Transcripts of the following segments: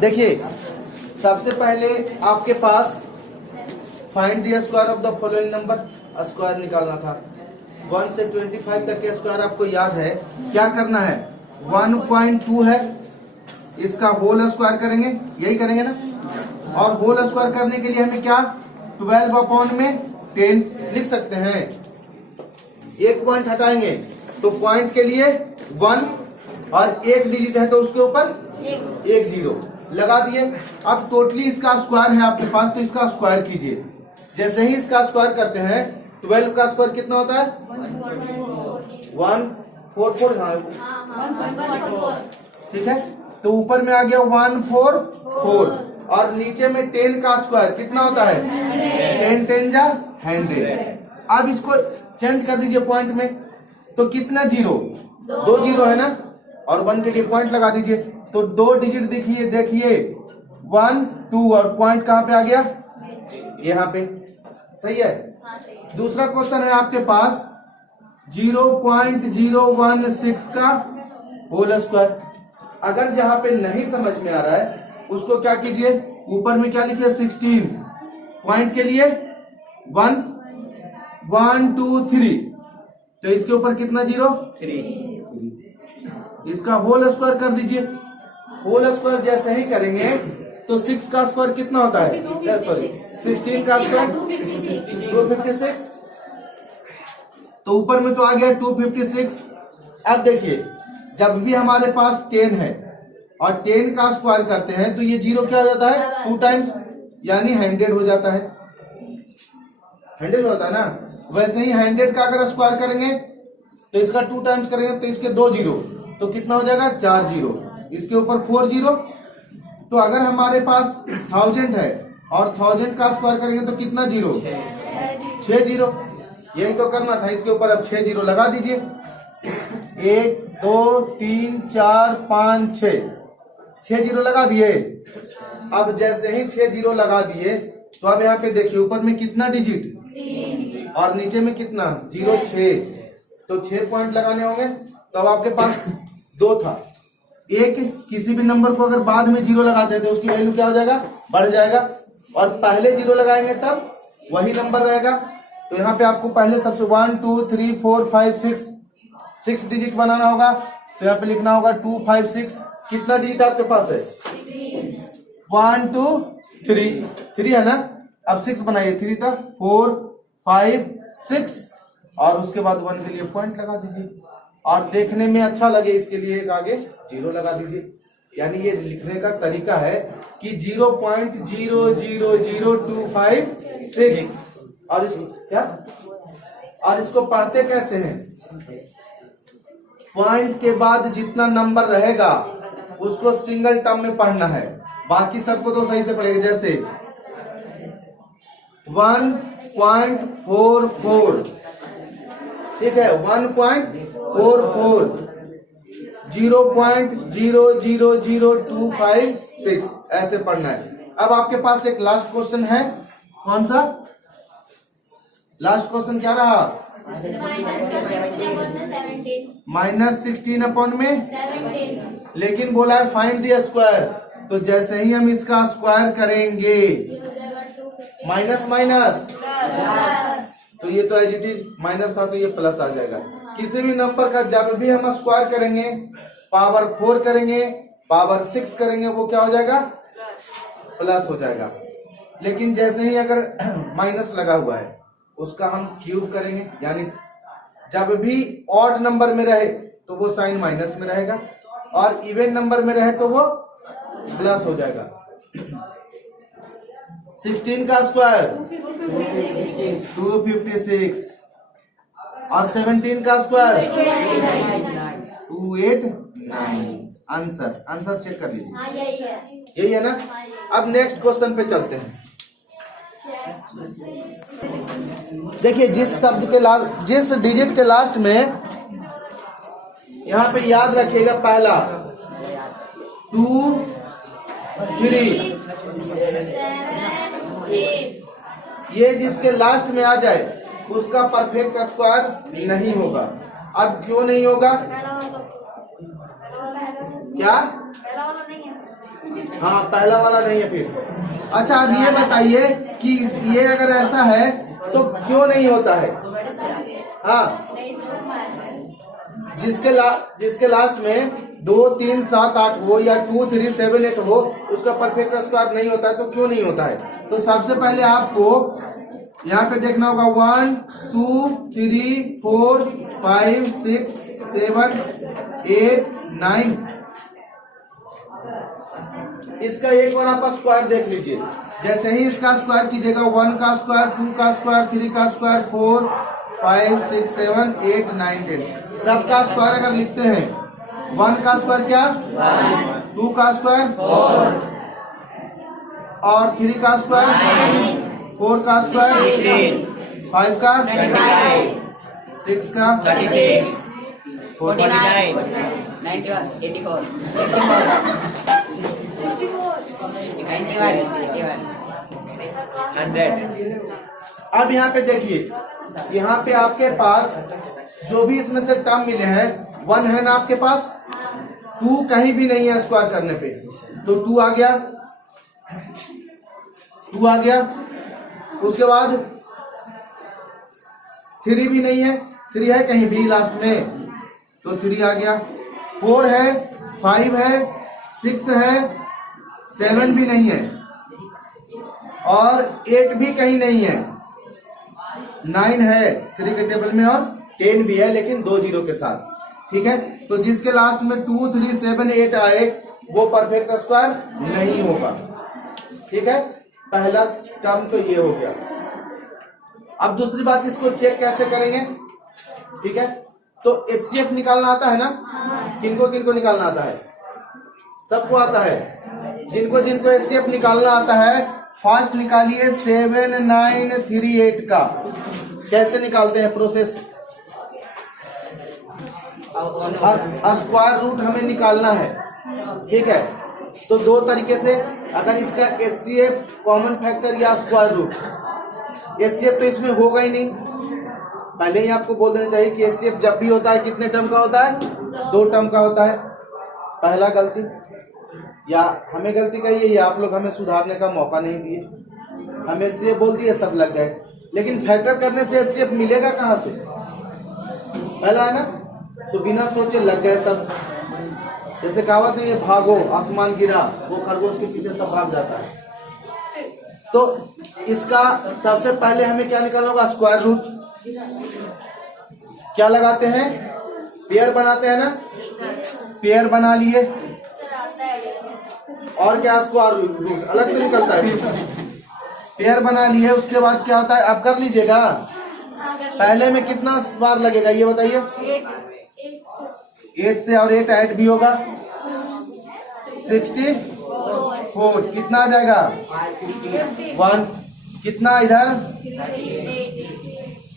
देखिए सबसे पहले आपके पास find the square of the following number, square निकालना था। 1 से 25 तक के स्क्वायर आपको याद है, क्या करना है? 1.2 है, इसका होल स्क्वायर करेंगे, यही करेंगे ना। और होल स्क्वायर करने के लिए हमें क्या 12/10 लिख सकते हैं। एक पॉइंट हटाएंगे तो पॉइंट के लिए 1 और एक डिजिट है तो उसके ऊपर एक जीरो लगा दिए। अब टोटली इसका स्क्वायर है आपके पास, तो इसका स्क्वायर कीजिए। जैसे ही इसका स्क्वायर करते हैं 12 का स्क्वायर कितना होता है? 144। ठीक है, तो ऊपर में आ गया 144 और नीचे में 10 का स्क्वायर कितना होता है? 10 10 जा 100। अब इसको चेंज कर दीजिए पॉइंट में, तो कितना जीरो? 2 जीरो है ना, और 1 के लिए पॉइंट लगा दीजिए। तो 2 डिजिट देखिए 1 2 और पॉइंट कहाँ पे आ गया? यहाँ पे। सही है। दूसरा क्वेश्चन है आपके पास 0.016 का होल स्क्वायर। अगर जहां पे नहीं समझ में आ रहा है उसको क्या कीजिए, ऊपर में क्या लिखे 16, पॉइंट के लिए 1 1 2 3, तो इसके ऊपर कितना जीरो? 3। इसका होल स्क्वायर कर दीजिए। होल स्क्वायर जैसे ही करेंगे तो 6 का स्क्वायर कितना होता है? सॉरी 16 का स्क्वायर 256, तो ऊपर में तो आ गया 256। अब देखिए जब भी हमारे पास 10 है और 10 का स्क्वायर करते हैं तो ये जीरो क्या हो जाता है? 2 टाइम्स, यानी 100 हो जाता है। 100 होता है ना। वैसे ही 100 का अगर स्क्वायर करेंगे तो इसका 2 टाइम्स करेंगे तो इसके 2 जीरो, तो कितना हो जाएगा? 4 जीरो, इसके ऊपर 4 जीरो। तो अगर हमारे पास 1000 है और 1000 का स्क्वायर करेंगे तो कितना जीरो? 6 जीरो। यही तो करना था, इसके ऊपर अब 6 जीरो लगा दीजिए। 1 2 3 4 5 6 जीरो लगा दिए। अब जैसे ही 6 जीरो लगा दिए तो अब यहाँ पे देखिए ऊपर में कितना डिजिट? 3 और नीचे में कितना? 0 6, तो 6 पॉइंट लगाने होंगे। तो अब आपके पास 2 था, एक किसी भी नंबर को अगर बाद में जीरो लगाते तो उसकी वैल्यू क्या हो जाएगा? बढ़ जाएगा। और पहले जीरो लगाएंगे तब वही नंबर रहेगा। तो यहाँ पे आपको पहले सबसे 1 2 3 4 5 6 डिजिट बनाना होगा। तो यहाँ पे लिखना होगा 2 5 6। कितना डिजिट आपके पास है? 1 2 3 है ना। अब 6 बनाइए, 3 था 4 5 6 और उसके बाद 1 के लिए पॉइंट लगा दीजिए। और देखने में अच्छा लगे इसके लिए एक आगे जीरो लगा दीजिए। यानी ये लिखने का तरीका है कि 0.00025 और क्या, और इसको पढ़ते कैसे हैं? पॉइंट के बाद जितना नंबर रहेगा उसको सिंगल टर्म में पढ़ना है, बाकी सबको तो सही से पढ़ेगा। जैसे 1.44, ठीक है, 1.44, 0.00025 ऐसे पढ़ना है। अब आपके पास एक लास्ट क्वेश्चन है। कौन सा लास्ट क्वेश्चन? क्या रहा? -16 अपॉन में 17, लेकिन बोला है फाइंड द स्क्वायर। तो जैसे ही हम इसका स्क्वायर करेंगे माइनस माइनस, तो ये तो एज इट इज माइनस था तो ये प्लस आ जाएगा। किसी भी नंबर का जब भी हम स्क्वायर करेंगे, पावर 4 करेंगे, पावर 6 करेंगे, वो क्या हो जाएगा? प्लस हो जाएगा। लेकिन जैसे ही अगर माइनस लगा हुआ है उसका हम क्यूब करेंगे, यानी जब भी ऑड नंबर में रहे तो वो साइन माइनस में रहेगा और इवन नंबर में रहे तो वो प्लस हो जाएगा। 16 का स्क्वायर 256 और 17 का स्क्वायर 289। आंसर चेक कर लीजिए। यही है ना। अब नेक्स्ट क्वेश्चन पे चलते हैं। देखिए जिस डिजिट के लास्ट में, यहाँ पे याद रखिएगा पहला 2 3, ये जिसके लास्ट में आ जाए उसका परफेक्ट स्क्वायर नहीं होगा। अब क्यों नहीं होगा? क्या हाँ पहला वाला नहीं है फिर। अच्छा अब ये बताइए कि ये अगर ऐसा है तो क्यों नहीं होता है? हाँ जिसके लास्ट में 2 3 7 8 हो या 2 3 7 8 हो उसका परफेक्ट स्क्वायर नहीं होता है। तो क्यों नहीं होता है? तो सबसे पहले आपको यहाँ पे देखना होगा 1 2 3 4 5 6 7 8 9। इसका एक बार आप स्क्वायर देख लीजिए। जैसे ही इसका स्क्वायर कीजिएगा 1 का स्क्वायर, 2 का स्क्वायर, 3 का स्क्वायर, 4 5 6 7 8 9 10 सबका स्क्वायर अगर लिखते हैं 1 का स्क्वायर क्या 2 का स्क्वायर 4 और 3 का स्क्वायर 4 का स्क्वायर 5 का 6 का 36 49 91 84 अब यहाँ पे देखिए, यहाँ पे आपके पास जो भी इसमें से टर्म मिले हैं 1 है ना आपके पास, 2 कहीं भी नहीं है स्क्वायर करने पे, तो 2 आ गया, 2 आ गया। उसके बाद 3 भी नहीं है, 3 है कहीं भी लास्ट में, तो 3 आ गया। 4 है, 5 है, 6 है, 7 भी नहीं है और 8 भी कहीं नहीं है, 9 है 3 के टेबल में और 10 भी है लेकिन 2 जीरो के साथ। ठीक है, तो जिसके लास्ट में 2 3 7 8 आए वो परफेक्ट स्क्वायर नहीं होगा। ठीक है, पहला टर्म तो ये हो गया। अब दूसरी बात, इसको चेक कैसे करेंगे? ठीक है, तो HCF निकालना आता है ना? किनको किनको निकालना आता है? सबको आता है। जिनको जिनको HCF निकालना आता है फास्ट निकालिए 7 9 3 8 का। कैसे निकालते हैं प्रोसेस? स्क्वायर रूट हमें निकालना है। ठीक है, तो 2 तरीके से, अगर इसका HCF कॉमन फैक्टर या स्क्वायर रूट। HCF तो इसमें होगा ही नहीं, पहले ही आपको बोल देना चाहिए कि HCF जब भी होता है कितने टर्म का होता है? 2 टर्म का होता है। पहला गलती, या हमें गलती कही या आप लोग हमें सुधारने का मौका नहीं दिए। हम HCF बोल दिए, सब लग गए, लेकिन फैक्टर करने से HCF मिलेगा कहाँ से? पहला है ना, तो बिना सोचे लग गए सब। जैसे कहावत नहीं है, भागो आसमान गिरा, वो खरगोश के पीछे सब भाग जाता है। तो इसका सबसे पहले हमें क्या निकालना होगा? Square root. क्या लगाते हैं? पेयर बनाते हैं ना, पेयर बना लिए, और क्या स्क्वायर रूट अलग से निकलता है। पेयर बना लिए, उसके बाद क्या होता है? अब कर लीजिएगा, पहले में कितना बार लगेगा ये बताइए? 8 से, और 8 ऐड भी होगा 64, कितना आ जाएगा? 1, कितना इधर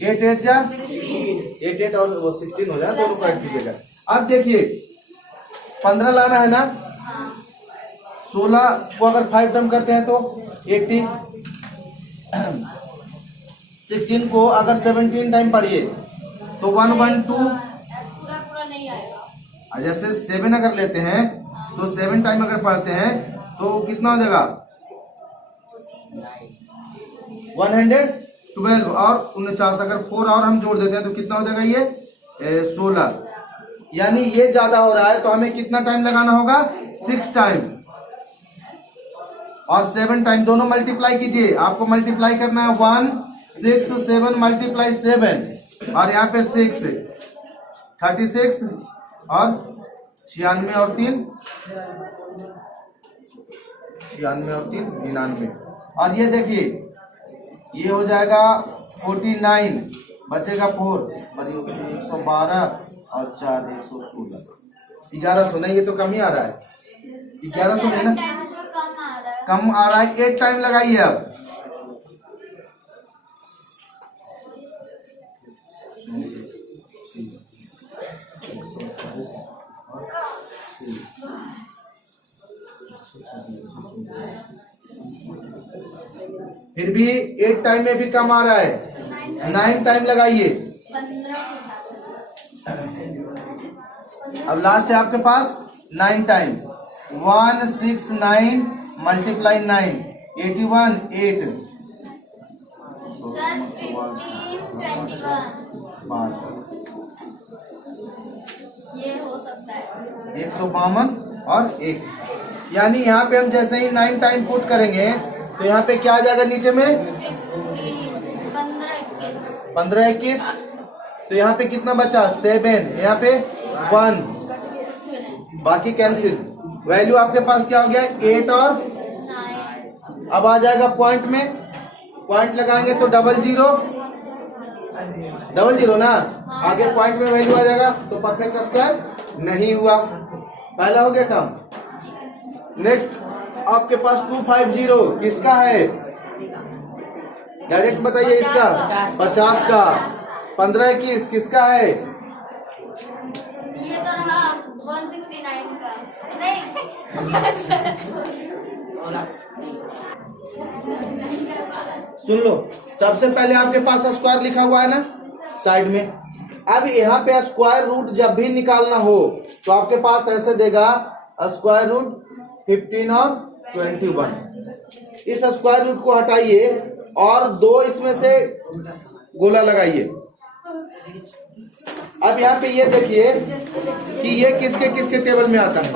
8 8 जा 8 8 और वो 16 हो जाए, दोनों को ऐड कीजिएगा। अब देखिए 15 लाना है ना, 16 को अगर 5 टर्म करते हैं तो 80, 16 को अगर 17 टाइम पढ़िए तो 112। जैसे 7 अगर लेते हैं तो 7 टाइम अगर पढ़ते हैं तो कितना हो जाएगा? 112 और 49। अगर 4 और हम जोड़ देते हैं तो कितना हो जाएगा? ये 16। यानी ये ज्यादा हो रहा है, तो हमें कितना टाइम लगाना होगा? 6 टाइम और 7 टाइम, दोनों मल्टीप्लाई कीजिए। आपको मल्टीप्लाई करना है 1 6 7 मल्टीप्लाई 7 और यहाँ पे 6 36 और 96 और 3 99। और ये देखिए ये हो जाएगा 49, बचेगा 4 और 112 और 4 116, 1100। नहीं, ये तो कम ही आ रहा है, 1100 है ना, कम आ रहा है। 8 टाइम लगाइए। अब फिर भी 8 टाइम में भी कम आ रहा है, 9 टाइम लगाइए। अब लास्ट है आपके पास 9 टाइम, 169 मल्टीप्लाई 9 81 8 सर 1521 ये हो सकता है 152 और 1, यानी यहाँ पे हम जैसे ही 9 टाइम पुट करेंगे तो यहाँ पे क्या आ जाएगा नीचे में 15 21, तो यहाँ पे कितना बचा 7, यहाँ पे 1, बाकी कैंसिल। वैल्यू आपके पास क्या हो गया 8 और 9 अब आ जाएगा पॉइंट में, पॉइंट लगाएंगे तो 00 ना, आगे पॉइंट में वैल्यू आ जाएगा तो परफेक्ट स्क्वायर नहीं हुआ, पहला हो गया काम। नेक्स्ट आपके पास 250 किसका है, डायरेक्ट बताइए इसका 50 का। 15 21 किसका है, ये तो रहा 169 का नहीं सुन लो, सबसे पहले आपके पास स्क्वायर लिखा हुआ है ना साइड में। अब यहाँ पे स्क्वायर रूट जब भी निकालना हो तो आपके पास ऐसे देगा स्क्वायर रूट 15 और 21। इस स्क्वायर रूट को हटाइए और 2 इसमें से गोला लगाइए। अब यहाँ पे ये देखिए कि ये किसके किसके टेबल में आता है।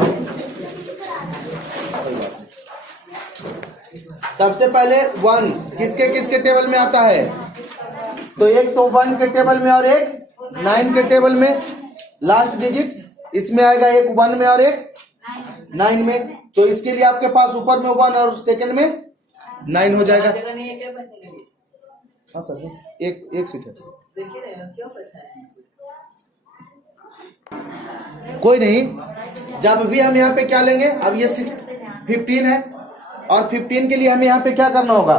सबसे पहले 1 किसके किसके टेबल में आता है, तो एक तो 1 के टेबल में और एक 9 के टेबल में। लास्ट डिजिट इसमें आएगा, एक 1 में और एक 9 में। तो इसके लिए आपके पास ऊपर में 1 और सेकंड में 9 हो जाएगा। हाँ सर, एक सीट है, कोई नहीं। जब भी हम यहाँ पे क्या लेंगे, अब ये 15 है और 15 के लिए हमें यहाँ पे क्या करना होगा,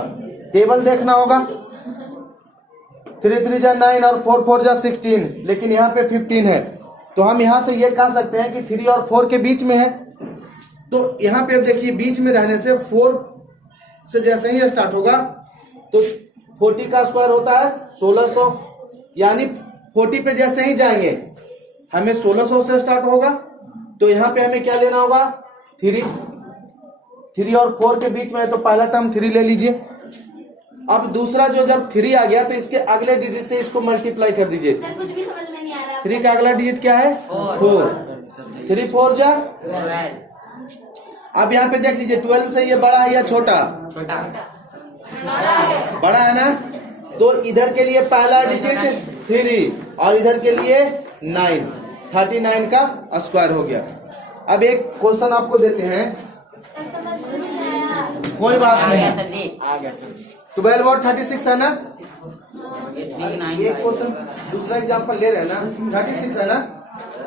टेबल देखना होगा। 3 3 जा 9 और 4 4 जा 16, लेकिन यहाँ पे 15 है तो हम यहाँ से ये कह सकते हैं कि 3 और 4 के बीच में है। तो यहाँ पे अब देखिए बीच में रहने से 4 से जैसे ही स्टार्ट होगा तो 40 का स्क्वायर होता है 1600, यानी 40 पे जैसे ही जाएंगे हमें 1600 से स्टार्ट होगा। तो यहाँ पे हमें क्या लेना होगा, 3 और 4 के बीच में है तो पहला टर्म 3 ले लीजिए। अब दूसरा जो जब 3 आ गया तो इसके अगले डिजिट से इसको मल्टीप्लाई कर दीजिए। सर कुछ भी समझ में नहीं आ रहा है। 3 का अगला डिजिट क्या है 4, 3 4 जा। अब यहाँ पे देख लीजिए 12 से ये बड़ा है या छोटा, बड़ा है ना, तो इधर के लिए पहला डिजिट 3 और इधर के लिए 9, 39 का स्क्वायर हो गया। अब एक क्वेश्चन आपको देते हैं, सर समझ में नहीं आया। कोई बात नहीं, सर जी आ गया सर। 12 और 36 है ना, ये 3 9 एक क्वेश्चन दूसरा एग्जांपल ले रहे हैं ना, 36 है ना।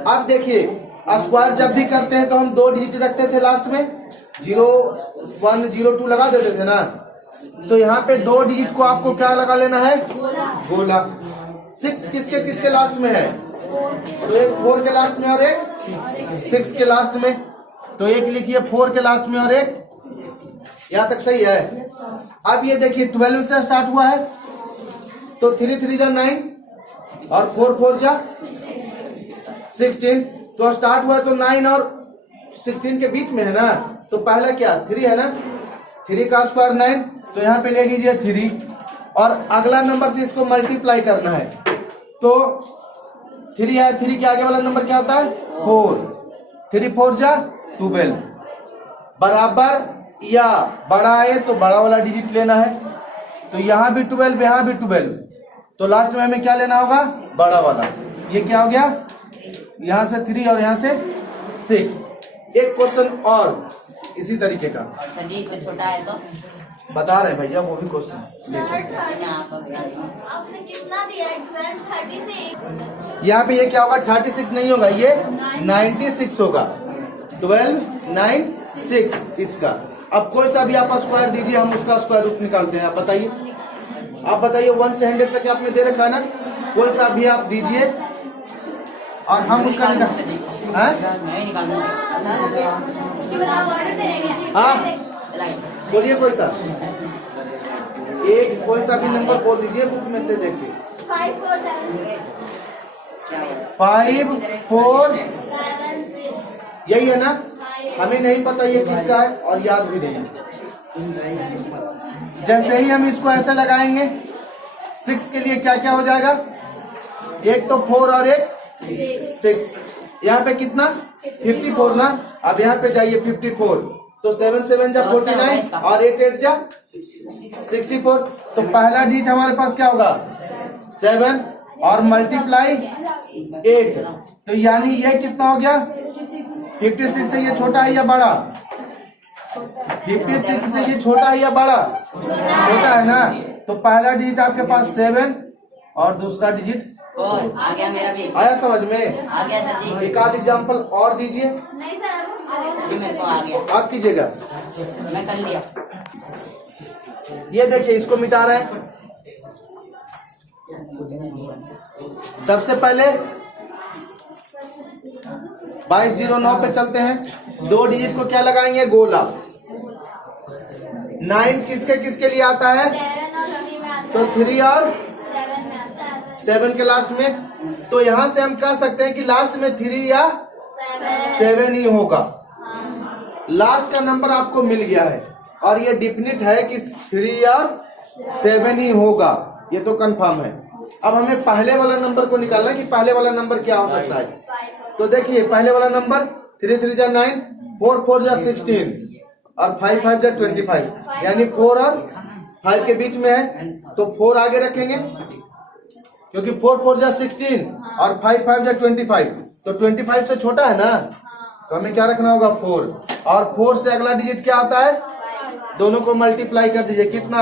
अब देखिए स्क्वायर जब भी करते हैं तो हम 2 डिजिट रखते थे लास्ट में, 0 1 0 2 लगा देते थे ना। तो यहाँ पे 2 डिजिट को आपको क्या लगा लेना है, गोला। 6 किसके किसके लास्ट में है, तो एक 4 के लास्ट में और एक 6 के लास्ट में। तो एक लिखिए 4 के लास्ट में और एक, यहाँ तक सही है। अब ये देखिए 12 से स्टार्ट हुआ है तो 3 3 जा 9 और 4 4 जा 16, तो स्टार्ट हुआ तो 9 और 16 के बीच में है ना, तो पहला क्या 3 है ना, 3 का स्क्वायर 9, तो यहाँ पे ले लीजिए 3 और अगला नंबर से इसको मल्टीप्लाई करना है। तो 3 है, 3 के आगे वाला नंबर क्या होता है 4, 3 4 जा 12, बराबर या बड़ा है तो बड़ा वाला डिजिट लेना है। तो यहाँ भी 12 यहाँ भी 12, तो लास्ट में हमें क्या लेना होगा, बड़ा वाला। ये क्या हो गया, यहाँ से 3 और यहाँ से 6। एक क्वेश्चन और इसी तरीके का सर जी, इससे छोटा है तो बता रहे भैया, वो भी क्वेश्चन सर आपने कितना दिया, 12 36। यहाँ पे ये क्या होगा 36 नहीं होगा, ये 96 होगा। 12 9 6 इसका। अब कोई सा भी आप स्क्वायर दीजिए, हम उसका स्क्वायर रूट निकालते हैं। आप बताइए, आप बताइए 1 से 100 तक आपने दे रखा है ना, कोई सा भी आप दीजिए और हम उसका मैं ही निकाल दूंगा। हाँ बोलिए, कोई सा एक कोई सा भी नंबर बोल दीजिए बुक में से देखिए। 5 4 7 5 4 7 6। यही है ना, हाँ ये हमें नहीं पता ये किसका है और याद भी नहीं। जैसे ही हम इसको ऐसे लगाएंगे 6 के लिए क्या क्या हो जाएगा, एक तो 4 और एक 6। यहाँ पे कितना 54 ना। अब यहाँ पे जाइए 54, तो 7 7 जा 49 और 8 8 जा 64। तो पहला डिजिट हमारे पास क्या होगा 7 और मल्टीप्लाई 8। तो यानी ये कितना हो गया 56 से ये छोटा है या बड़ा, 56 से ये छोटा है या बड़ा, छोटा है ना। तो पहला डिजिट आपके पास 7 और दूसरा डिजिट 4 आ गया मेरा भी। आया समझ में। आ गया सर जी। एक आध एग्जाम्पल और दीजिए। नहीं सर, अब हम करेंगे। ये मेरे को आ गया, आप कीजिएगा। मैं कर लिया। ये देखिए इसको मिटा रहे हैं। सबसे पहले 2209 पे चलते हैं। 2 डिजिट को क्या लगाएंगे गोला। 9 किसके किसके लिए आता है, 7 और अभी में आता तो 3 और 7 में आता है 7 के लास्ट में। तो यहां से हम कह सकते हैं कि लास्ट में 3 या 7 ही होगा। लास्ट का नंबर आपको मिल गया है और ये डिफिनिट है कि 3 या 7 ही होगा, ये तो कंफर्म है। अब हमें पहले वाला नंबर को निकालना कि पहले वाला नंबर क्या हो सकता है। तो देखिए पहले वाला नंबर 3 3 जा 9, 4 4 जा 16 और 5 5 जा 25, यानी 4 और 5 के बीच में है। तो 4 आगे रखेंगे क्योंकि 4 4 जा 16 और 5 5 जा 25, तो 25 से छोटा है ना। तो हमें क्या रखना होगा 4, और 4 से अगला डिजिट क्या आता है, दोनों को मल्टीप्लाई कर दीजिए। कितना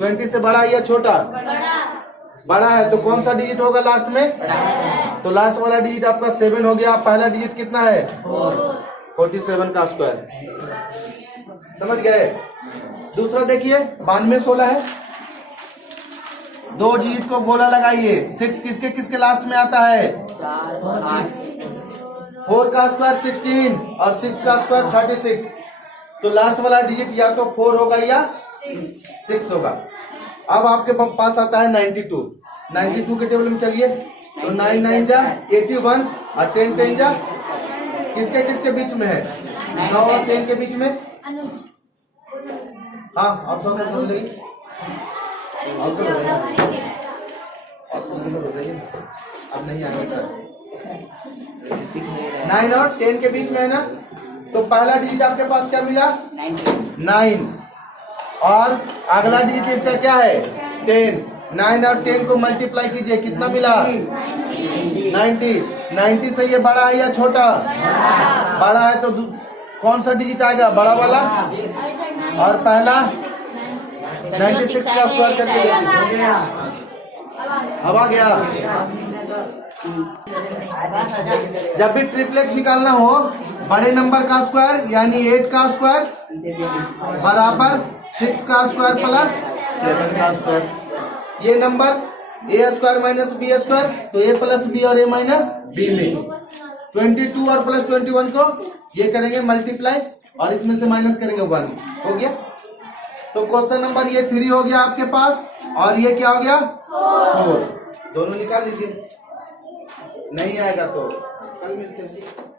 20 से बड़ा है या छोटा, बड़ा है। तो कौन सा डिजिट होगा लास्ट में, तो लास्ट वाला डिजिट आपका 7 हो गया। पहला डिजिट कितना है 47 का स्क्वायर, समझ गए। दूसरा देखिए 92 16 है। 2 डिजिट को गोला लगाइए। 6 किसके किसके लास्ट में आता है, 4 का स्क्वायर 16 और 6 का स्क्वायर 36। तो लास्ट वाला डिजिट या तो 4 होगा या 6 होगा। अब आपके पास आता है 92। 92 के टेबल में चलिए। तो 9 9 जा 81 और 10 10 जा किसके किसके बीच में है, 9 और 10 के बीच में। हाँ आप सब हो जाइए, अब नहीं आएंगे सर। 9 और 10 के बीच में है ना। तो पहला डिजिट आपके पास क्या मिला 9 और अगला डिजिट इसका क्या है 10। 9 और 10 को मल्टीप्लाई कीजिए, कितना मिला 90। 90 से ये बड़ा है या छोटा, बड़ा है। तो कौन सा डिजिट आएगा, बड़ा वाला। और पहला 96 का स्क्वायर करके देखिए, अब आ गया। जब भी ट्रिपलेट निकालना हो, बड़े नंबर का स्क्वायर यानी 8 का स्क्वायर बराबर 6 का स्क्वायर प्लस 7 का स्क्वायर। ये number a square minus b square, तो ए प्लस बी और ए माइनस बी में 22 और प्लस 21 को ये करेंगे मल्टीप्लाई और इसमें से माइनस करेंगे 1, हो गया। तो क्वेश्चन नंबर ये 3 हो गया आपके पास और ये क्या हो गया 4। दोनों निकाल लीजिए, नहीं आएगा तो कल मिलते हैं।